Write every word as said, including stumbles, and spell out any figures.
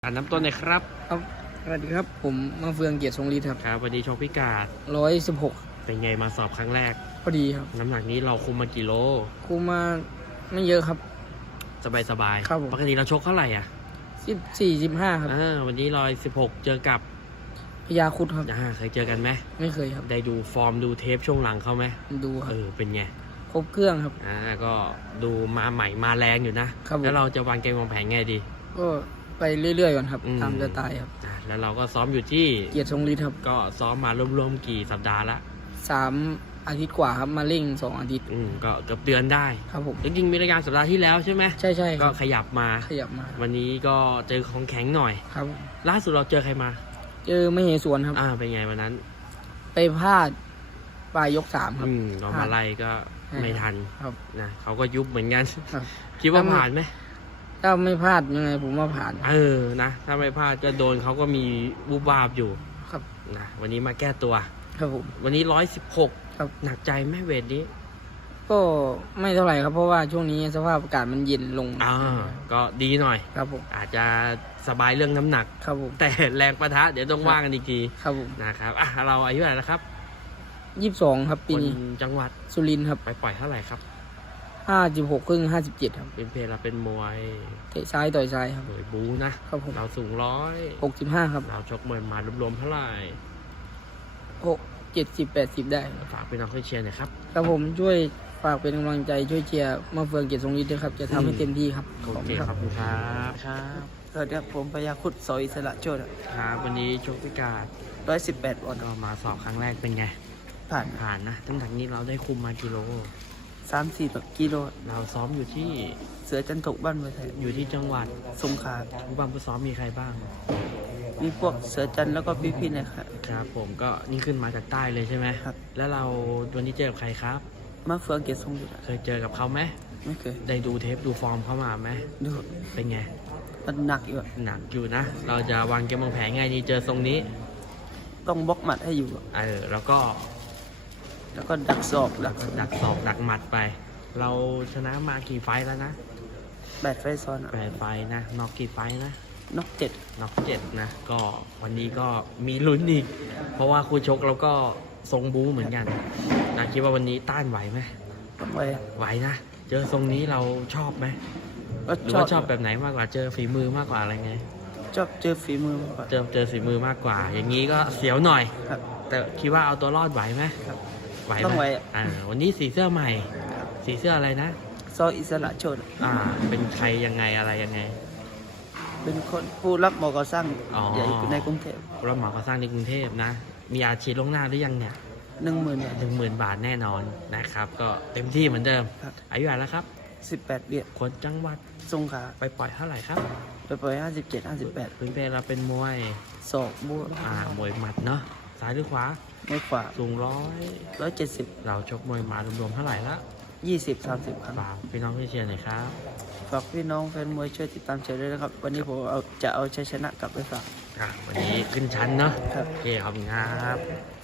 อ่านน้ำต้นเลยครับครับสวัสดีครับผมมาเฟืองเกียรติทรงฤทธิ์ครับครับวันนี้ชกพิกาดร้อยสิบหกเป็นไงมาสอบครั้งแรกพอดีครับน้ำหนักนี้เราคุมมากี่โลคุมมาไม่เยอะครับสบายสบายครับผมปกติเราชกเท่าไหร่อ่ะสิบสี่สิบห้าครับอ่าวันนี้ร้อยสิบหกเจอกับพญาครุฑครับอ่าเคยเจอกันไหมไม่เคยครับได้ดูฟอร์มดูเทปช่วงหลังเขาไหมดูครัเอบ อเป็นไงครบเครื่องครับอ่าก็ดูมาใหม่มาแรงอยู่นะครับแล้วเราจะวางเกมวางแผนไงดีก็ไปเรื่อยๆก่อนครับอืมตามสไตล์ครับอ่าแล้วเราก็ซ้อมอยู่ที่เกียรติทรงฤทธิ์ครับก็ซ้อมมารวมๆกี่สัปดาห์ละสามอาทิตย์กว่าครับมาเร่งสองอาทิตย์อืมก็เกือบเดือนได้ครับผมจริงๆมีรายการสัปดาห์ที่แล้วใช่ไหมใช่ใช่ก็ขยับมาขยับมาวันนี้ก็เจอของแข็งหน่อยครับล่าสุดเราเจอใครมาเจอมเหสวนครับอ่าเป็นไงวันนั้นไปพลาดปลายยกสามครับอืมเรามาไล่ก็ไม่ทันครับนะเขาก็ยุบเหมือนกันครับคิดว่าผ่านไหมถ้าไม่พลาดยังไงผมว่าผ่านเออนะถ้าไม่พลาดก็โดนเขาก็มีบูบาบอยู่ครับนะวันนี้มาแก้ตัวครับผมวันนี้ร้อยสิบหกครับหนักใจไหมเวทนี้ก็ไม่เท่าไหร่ครับเพราะว่าช่วงนี้สภาพอากาศมันเย็นลงอ่าก็ดีหน่อยครับผมอาจจะสบายเรื่องน้ำหนักครับผมแต่แรงประทะเดี๋ยวต้องว่ากันอีกทีครับผมนะครับอ่ะเราอายุเท่าไหร่แล้วครับยี่สิบสองครับปีนี้จังหวัดสุรินทร์ครับไปปล่อยเท่าไหร่ครับห้าสิบหกครึ่งห้าสิบเจ็ดครับเป็นเพลเราเป็นมวยเตะซ้ายต่อยซ้ายครับมวยบูนะครับผมเราสูงร้อยหกสิบห้าครับเราชกมวยมารวมๆเท่าไหร่หกเจ็ดสิบแปดสิบได้ฝากพี่น้องเชียร์หน่อยครับครับผมช่วยฝากเป็นกำลังใจช่วยเชียร์มาเฟืองเกียรติทรงฤทธิ์ด้วยครับจะทำให้เต็มที่ครับโอเคขอบคุณครับครับสวัสดีครับผมพญาครุฑสอิสระโชติครับวันนี้ชกพิกาดร้อยสิบแปดวันก็มาสอบครั้งแรกเป็นไงผ่านผ่านนะตั้งแต่นี้เราได้คุมมากิโลสามสี่กิโลเราซ้อมอยู่ที่เสือจันทกบ้านเมืองไทยอยู่ที่จังหวัดสงขลาผู้บังผู้ซ้อมมีใครบ้างมีพวกเสือจันแล้วก็พี่ๆนะครับครับผมก็นี่ขึ้นมาจากใต้เลยใช่ไหมครับแล้วเราวันนี้เจอกับใครครับมาเฟืองเกียรติทรงฤทธิ์เคยเจอกับเขาไหมไม่เคยได้ดูเทปดูฟอร์มเขามาไหมดูเป็นไงมันหนักอยู่หนักอยู่นะเราจะวางเกมวางแผนไงนี่เจอทรงนี้ต้องบล็อกหมัดให้อยู่เออแล้วก็แล้วก็ดักศอกดักดักศอกดักหมัดไปเราชนะมากี่ไฟแล้วนะแปดไฟซ้อนแปดไฟนะน็อกกี่ไฟนะน็อกเจ็ดน็อกเจ็ดนะก็วันนี้ก็มีลุ้นอีกเพราะว่าคู่ชกเราก็ทรงบู๊เหมือนกันนะคิดว่าวันนี้ต้านไหวไหมไหวไหวนะเจอทรงนี้เราชอบไหมหรือว่าชอบแบบไหนมากกว่าเจอฝีมือมากกว่าอะไรไงชอบเจอฝีมือมากกว่าเจอเจอฝีมือมากกว่าอย่างนี้ก็เสียวหน่อยครับแต่คิดว่าเอาตัวรอดไหวไหมครับไหวต้องไหวอ่าวันนี้สีเสื้อใหม่สีเสื้ออะไรนะซออิสระโชติอ่าเป็นใครยังไงอะไรยังไงเป็นคนผู้รับเหมาก่อสร้างใหญ่ในกรุงเทพรับเหมาก่อสร้างในกรุงเทพนะมีอาชีพล่วงหน้าหรือยังเนี่ยหนึ่งหมื่นหนึ่งหมื่นบาทแน่นอนนะครับก็เต็มที่เหมือนเดิมอายุเท่าไหร่แล้วครับสิบแปดเบียดคนจังหวัดสงขลาไปปล่อยเท่าไหร่ครับไปปล่อยห้าสิบเจ็ดห้าสิบแปดพื้นเพเราเป็นมวยศอกบัวอ่ามวยหมัดเนาะซ้ายหรือขวาไม่ขวาสูงร้อยร้อยเจ็ดสิบเราชกมวยมารวมๆเท่าไหร่ละยี่สิบสามสิบครั้งฝากพี่น้องเชียร์หน่อยครับฝากพี่น้องแฟนมวยช่วยติดตามเชียร์ด้วยนะครับวันนี้ผมเอาจะเอาชัยชนะกลับไปฝากวันนี้ขึ้นชั้นเนาะครับโอเคขอบคุณครับ